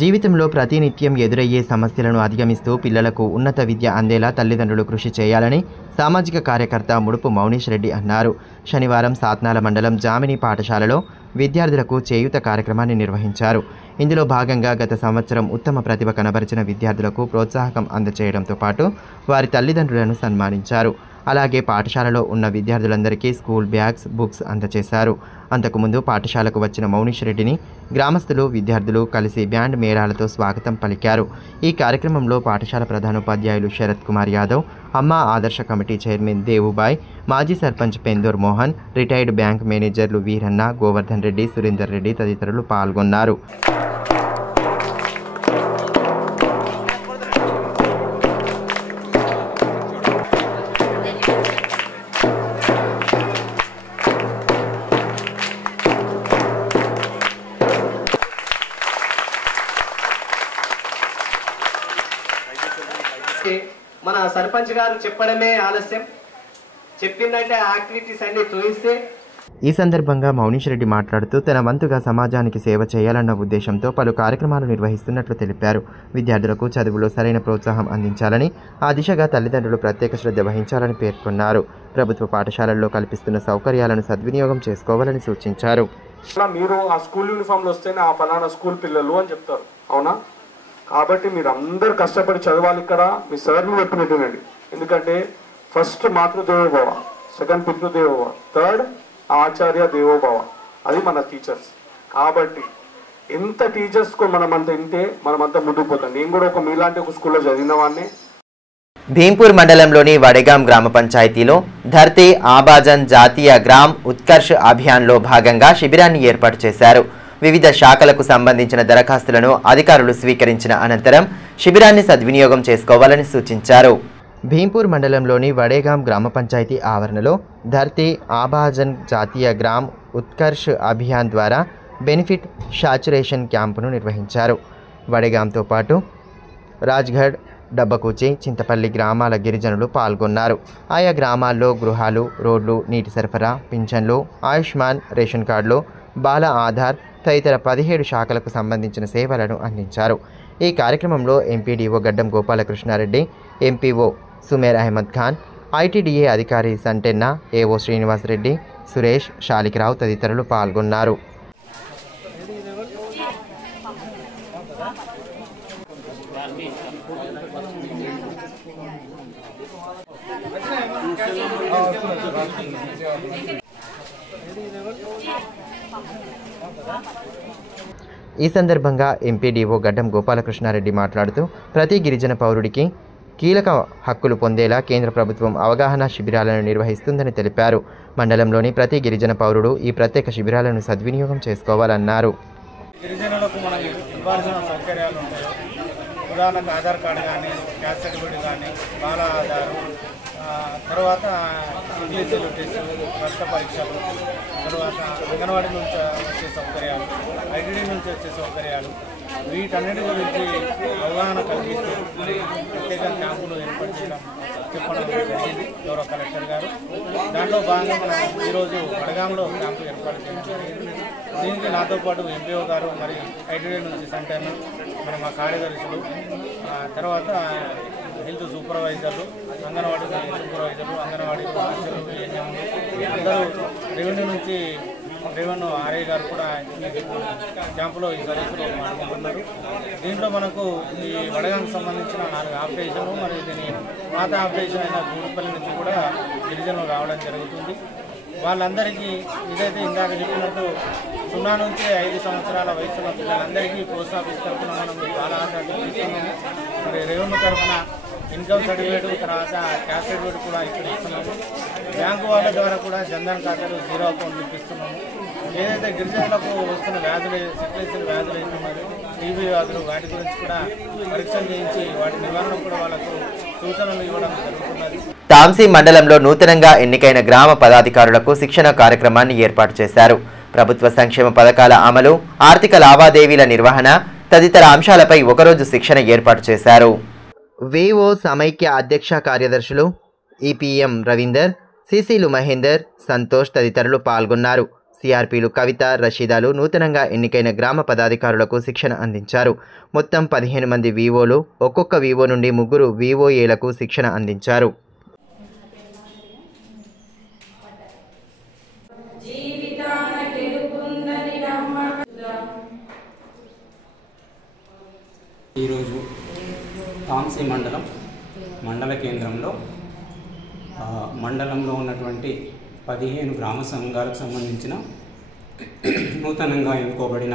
జీవితంలో ప్రతినిత్యం ఎదురయ్యే సమస్యలను అధిగమిస్తూ పిల్లలకు ఉన్నత విద్య అందేలా తల్లిదండ్రులు కృషి చేయాలని సామాజిక కార్యకర్త ముడుపు మౌనిష్ రెడ్డి అన్నారు. శనివారం సాత్నాల మండలం జామిని పాఠశాలలో విద్యార్థులకు చేయూత కార్యక్రమాన్ని నిర్వహించారు. ఇందులో భాగంగా గత సంవత్సరం ఉత్తమ ప్రతిభ కనబరిచిన విద్యార్థులకు ప్రోత్సాహకం అందజేయడంతో పాటు వారి తల్లిదండ్రులను సన్మానించారు. అలాగే పాఠశాలలో ఉన్న విద్యార్థులందరికీ స్కూల్ బ్యాగ్స్, బుక్స్ అందజేశారు. అంతకుముందు పాఠశాలకు వచ్చిన మౌనిష్ రెడ్డిని గ్రామస్తులు, విద్యార్థులు కలిసి బ్యాండ్ మేళాలతో స్వాగతం పలికారు. ఈ కార్యక్రమంలో పాఠశాల ప్రధానోపాధ్యాయులు శరత్ కుమార్ యాదవ్, అమ్మా ఆదర్శ కమిటీ చైర్మన్ దేవుబాయ్, మాజీ సర్పంచ్ పెందూర్ మోహన్, రిటైర్డ్ బ్యాంక్ మేనేజర్లు వీరన్న, గోవర్ధన్ రెడ్డి, సురేందర్ రెడ్డి తదితరులు పాల్గొన్నారు. మన సర్పంచ్ గారు చెప్పడమే ఆలస్యం, చెప్పిందంటే యాక్టివిటీస్ అన్ని చూపిస్తే. ఈ సందర్భంగా మౌనీష్ రెడ్డి మాట్లాడుతూ తన వంతుగా సమాజానికి సేవ చేయాలన్న ఉద్దేశంతో పలు కార్యక్రమాలు నిర్వహిస్తున్నట్లు తెలిపారు. విద్యార్థులకు చదువులో సరైన ప్రోత్సాహం అందించాలని, ఆ దిశగా తల్లిదండ్రులు ప్రత్యేక శ్రద్ధ వహించాలని పేర్కొన్నారు. ప్రభుత్వ పాఠశాలల్లో కల్పిస్తున్న సౌకర్యాలను సద్వినియోగం చేసుకోవాలని సూచించారు. మీరు ఆ స్కూల్ యూనిఫామ్లో వస్తేనే ఆ ఫలానా స్కూల్ పిల్లలు అని చెప్తారు, అవునా? కాబట్టి మీరు అందరు కష్టపడి చదవాలి. ఇక్కడ మీ సార్లు చెప్పినట్టునండి. ఎందుకంటే ఫస్ట్ మాతృదేవోభవ, సెకండ్ పితృదేవోభవ, థర్డ్ ఆచార్య దేవోభవ, అది మన టీచర్స్. కాబట్టి ఎంత టీచర్స్కు మనమంతా ఇంటే మనమంతా ముందుకు పోతాం. నేను కూడా ఒక మీలాంటి ఒక స్కూల్లో చదివిన వాడిని. భీంపూర్ మండలంలోని వడేగాం గ్రామ పంచాయతీలో ధర్తీ ఆబాజన్ జాతీయ గ్రామ్ ఉత్కర్ష్ అభియాన్లో భాగంగా శిబిరాన్ని ఏర్పాటు చేశారు. వివిధ శాఖలకు సంబంధించిన దరఖాస్తులను అధికారులు స్వీకరించిన అనంతరం శిబిరాన్ని సద్వినియోగం చేసుకోవాలని సూచించారు. భీంపూర్ మండలంలోని వడేగాం గ్రామ పంచాయతీ ఆవరణలో ధర్తీ ఆబాజన్ జాతీయ గ్రామ్ ఉత్కర్ష్ అభియాన్ ద్వారా బెనిఫిట్ శాచురేషన్ క్యాంపును నిర్వహించారు. వడేగాంతో పాటు రాజ్గఢ్, డబ్బకూచి, చింతపల్లి గ్రామాల గిరిజనులు పాల్గొన్నారు. ఆయా గ్రామాల్లో గృహాలు, రోడ్లు, నీటి సరఫరా, పింఛన్లు, ఆయుష్మాన్, రేషన్ కార్డులు, బాల ఆధార్ తదితర 17 శాఖలకు సంబంధించిన సేవలను అందించారు. ఈ కార్యక్రమంలో ఎంపీడీఓ గడ్డం గోపాలకృష్ణారెడ్డి, ఎంపీఓ సుమేర్ అహ్మద్ ఖాన్, ఐటీడీఏ అధికారి సంటెన్న, ఏఓ శ్రీనివాసరెడ్డి, సురేష్, షాలిక్రావు తదితరులు పాల్గొన్నారు. ఈ సందర్భంగా ఎంపీడీఓ గడ్డం గోపాలకృష్ణారెడ్డి మాట్లాడుతూ ప్రతి గిరిజన పౌరుడికి కీలక హక్కులు పొందేలా కేంద్ర ప్రభుత్వం అవగాహన శిబిరాలను నిర్వహిస్తుందని తెలిపారు. మండలంలోని ప్రతి గిరిజన పౌరుడు ఈ ప్రత్యేక శిబిరాలను సద్వినియోగం చేసుకోవాలన్నారు. గిరిజనులకు మనం ఇవ్వాల్సిన సౌకర్యాలు ఉంటాయి. ఉదాహరణకు ఆధార్ కార్డు కానీ, క్యాస్ట్ సర్టిఫికేట్ కానీ, బాల ఆధారు, తర్వాత ఇంగ్లీష్ టెస్ట్, రక్త పరీక్షలు, తర్వాత అంగన్వాడీ నుంచి వచ్చే సౌకర్యాలు, ఐటీడీ నుంచి వచ్చే సౌకర్యాలు, వీటన్నిటి గురించి అవగాహన కలిగిస్తూ ప్రత్యేక క్యాంపులు ఏర్పాటు చేయడం చెప్పడం జరిగింది గౌరవ కలెక్టర్ గారు. దాంట్లో భాగంగా మనం ఈరోజు వడగాంలో క్యాంపు ఏర్పాటు చేయడం జరిగింది. దీనికి నాతో పాటు ఎంపీఓ గారు, మరి ఐటీడీ నుంచి సెంటర్, మరి మా కార్యదర్శులు, తర్వాత హెల్త్ సూపర్వైజర్లు, అంగన్వాడీ సూపర్వైజర్లు, అంగన్వాడీ ఆశలు, అందరూ రెవెన్యూ నుంచి రెవెన్యూ ఆర్ఐ గారు కూడా క్యాంపులో ఈ సర్వీసులో పాల్గొంటున్నారు. దీంట్లో మనకు ఈ వడగాంకు సంబంధించిన 4 ఆపరేషన్లు, మరి దీని పాత ఆపరేషన్ అయిన గూడుపల్లి నుంచి కూడా గిరిజనులు రావడం జరుగుతుంది. వాళ్ళందరికీ ఇదైతే ఇందాక చెప్పినట్టు 0 నుంచి 5 సంవత్సరాల వయసున్న పిల్లలందరికీ పోస్ట్ ఆఫీస్ తరఫున మనం బాల ఆధార్ ఇస్తున్నాము. మరి రెవెన్యూ తరఫున ఇన్కమ్ సర్టిఫికేట్, తర్వాత క్యాస్ట్ సర్టిఫికేట్ కూడా ఇక్కడ ఇస్తున్నాము. బ్యాంకు వాళ్ళ ద్వారా కూడా జన్ధన్ ఖాతాలు, జీరో అకౌంట్లు ఇప్పిస్తున్నాము. ఏదైతే గిరిజనులకు వస్తున్న వ్యాధులు, సిక్లెన్సీల వ్యాధులు అవుతున్నారు, టీబీ వ్యాధులు, వాటి గురించి కూడా పరీక్షలు చేయించి వాటి నివారణ కూడా వాళ్ళకు సూచనలు ఇవ్వడం జరుగుతున్నది. తాంసీ మండలంలో నూతనంగా ఎన్నికైన గ్రామ పదాధికారులకు శిక్షణ కార్యక్రమాన్ని ఏర్పాటు చేశారు. ప్రభుత్వ సంక్షేమ పథకాల అమలు, ఆర్థిక లావాదేవీల నిర్వహణ తదితర అంశాలపై ఒకరోజు శిక్షణ ఏర్పాటు చేశారు. వివో సమైక్య అధ్యక్ష కార్యదర్శులు ఈపీఎం రవీందర్, సిసిలు మహేందర్, సంతోష్ తదితరులు పాల్గొన్నారు. సిఆర్పీలు కవిత, రషీదాలు నూతనంగా ఎన్నికైన గ్రామ పదాధికారులకు శిక్షణ అందించారు. మొత్తం 15 మంది వివోలు, ఒక్కొక్క వివో నుండి 3 వివోఏలకు శిక్షణ అందించారు. ఈరోజు తాంసీ మండల కేంద్రంలో మండలంలో ఉన్నటువంటి 15 గ్రామ సంఘాలకు సంబంధించిన నూతనంగా ఎన్నుకోబడిన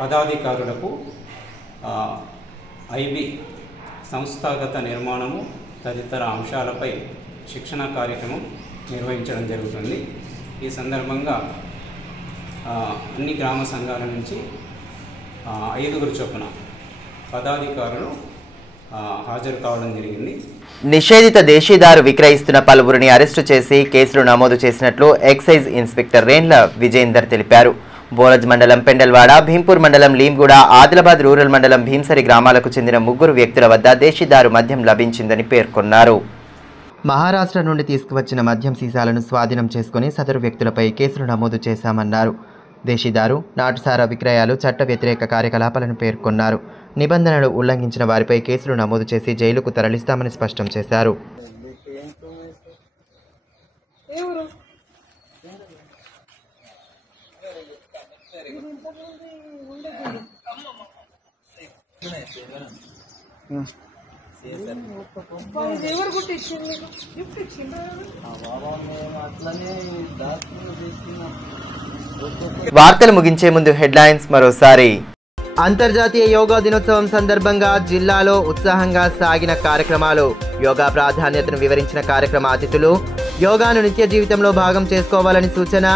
పదాధికారులకు ఐబీ సంస్థాగత నిర్మాణము తదితర అంశాలపై శిక్షణ కార్యక్రమం నిర్వహించడం జరుగుతుంది. ఈ సందర్భంగా అన్ని గ్రామ సంఘాల నుంచి 5 చొప్పున పదాధికారులు హాజరు కావడం జరిగింది. నిషేధిత దేశీదారు విక్రయిస్తున్న పలువురిని అరెస్టు చేసి కేసులు నమోదు చేసినట్లు ఎక్సైజ్ ఇన్స్పెక్టర్ రేన్ల విజయేందర్ తెలిపారు. బోరజ్ మండలం పెండల్వాడ, భీంపూర్ మండలం లీంగూడ, ఆదిలాబాద్ రూరల్ మండలం భీంసరి గ్రామాలకు చెందిన 3 వ్యక్తుల వద్ద దేశీదారు మద్యం లభించిందని పేర్కొన్నారు. మహారాష్ట్ర నుండి తీసుకువచ్చిన మద్యం సీసాలను స్వాధీనం చేసుకుని సదరు వ్యక్తులపై కేసులు నమోదు చేశామన్నారు. దేశీదారు, నాటుసారా విక్రయాలు చట్ట వ్యతిరేక కార్యకలాపాలను పేర్కొన్నారు. నిబంధనలు ఉల్లంఘించిన వారిపై కేసులు నమోదు చేసి జైలుకు తరలిస్తామని స్పష్టం చేశారు. వార్తలు ముగించే ముందు హెడ్లైన్స్ మరోసారి. అంతర్జాతీయ యోగా దినోత్సవం సందర్భంగా జిల్లాలో ఉత్సాహంగా సాగిన కార్యక్రమాలు. యోగా ప్రాధాన్యతను వివరించిన కార్యక్రమ అతిథులు. యోగాను నిత్య జీవితంలో భాగం చేసుకోవాలని సూచన.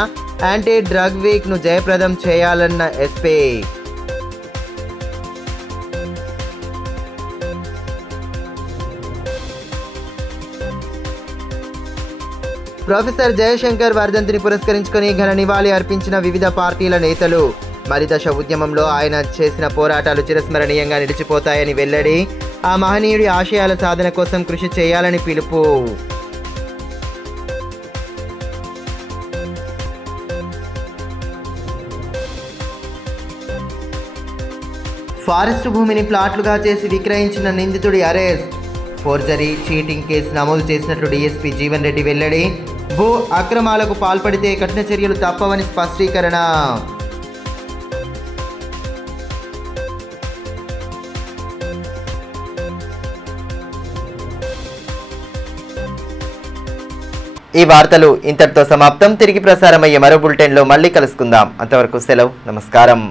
యాంటీ డ్రగ్ వీక్ ను జయప్రదం చేయాలన్న ఎస్పీ. ప్రొఫెసర్ జయశంకర్ వర్ధంతిని పురస్కరించుకొని ఘన నివాళి అర్పించిన వివిధ పార్టీల నేతలు. మలిదశ ఉద్యమంలో ఆయన చేసిన పోరాటాలు చిరస్మరణీయంగా నిలిచిపోతాయని వెల్లడి. ఆ మహనీయుడి ఆశయాల సాధన కోసం కృషి చేయాలని పిలుపు. ఫారెస్ట్ భూమిని ప్లాట్లుగా చేసి విక్రయించిన నిందితుడి అరెస్ట్. ఫోర్జరీ, చీటింగ్ కేసు నమోదు చేసినట్లు డీఎస్పీ జీవన్ రెడ్డి వెల్లడి. భూ అక్రమాలకు పాల్పడితే కఠిన చర్యలు తప్పవని స్పష్టీకరణ. ఈ వార్తలు ఇంతటితో సమాప్తం. తిరిగి ప్రసారమయ్యే మరో బులెటిన్లో మళ్ళీ కలుసుకుందాం. అంతవరకు సెలవు. నమస్కారం.